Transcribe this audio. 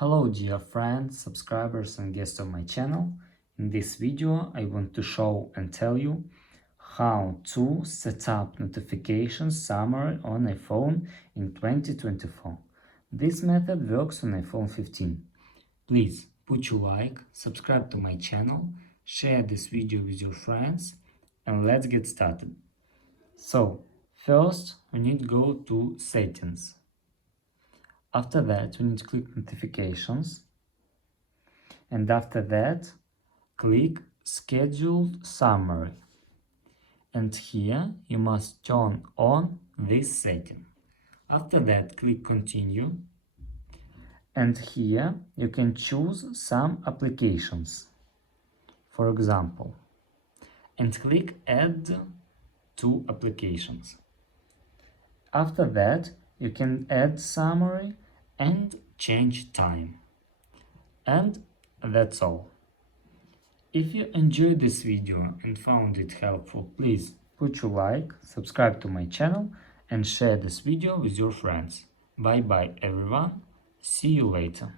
Hello dear friends, subscribers and guests of my channel. In this video I want to show and tell you how to set up notification summary on iPhone in 2024. This method works on iPhone 15. Please put your like, subscribe to my channel, share this video with your friends, and let's get started. So first we need to go to settings. After that, we need to click notifications, and after that, click scheduled summary. And here you must turn on this setting. After that, click continue, and here you can choose some applications, for example, and click add to applications. After that, you can add summary and change time. And that's all. If you enjoyed this video and found it helpful, please put your like, subscribe to my channel and share this video with your friends. Bye bye everyone, see you later.